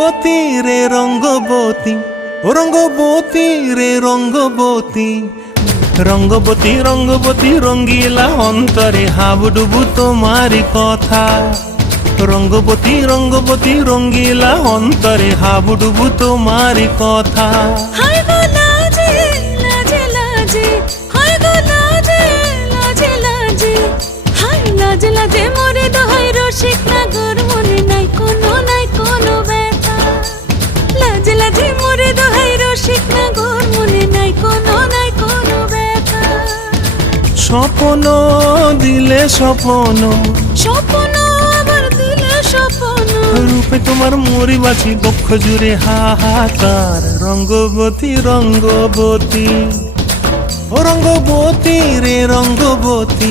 রঙ্গবতী রে রঙ্গবতী, ও রঙ্গবতী রে রঙ্গবতী, রঙ্গবতী রঙ্গবতী রঙ্গিলা অন্তরে হাবুডুবু তোমারি কথা। রঙ্গবতী রঙ্গবতী রঙ্গিলা অন্তরে হাবুডুবু তোমারি কথা। হায় গো লাজে লাজে লাজে, হায় গো লাজে লাজে লাজে, হায় লাজে লাজে মরে দোহাই রসিক নাগর মনে নাই কোনো ব্যথা। লাজে লাজে মরে দোহাই রসিক নাগর মনে নাই কোনো ব্যথা। স্বপ্ন দিলে স্বপ্ন, স্বপ্ন আবার দিলে স্বপ্ন, রূপে তোমার মরি বাঁচি বক্ষ জুড়ে হাহাকার। রঙ্গবতী রঙ্গবতী, ও রঙ্গবতী রে রঙ্গবতী।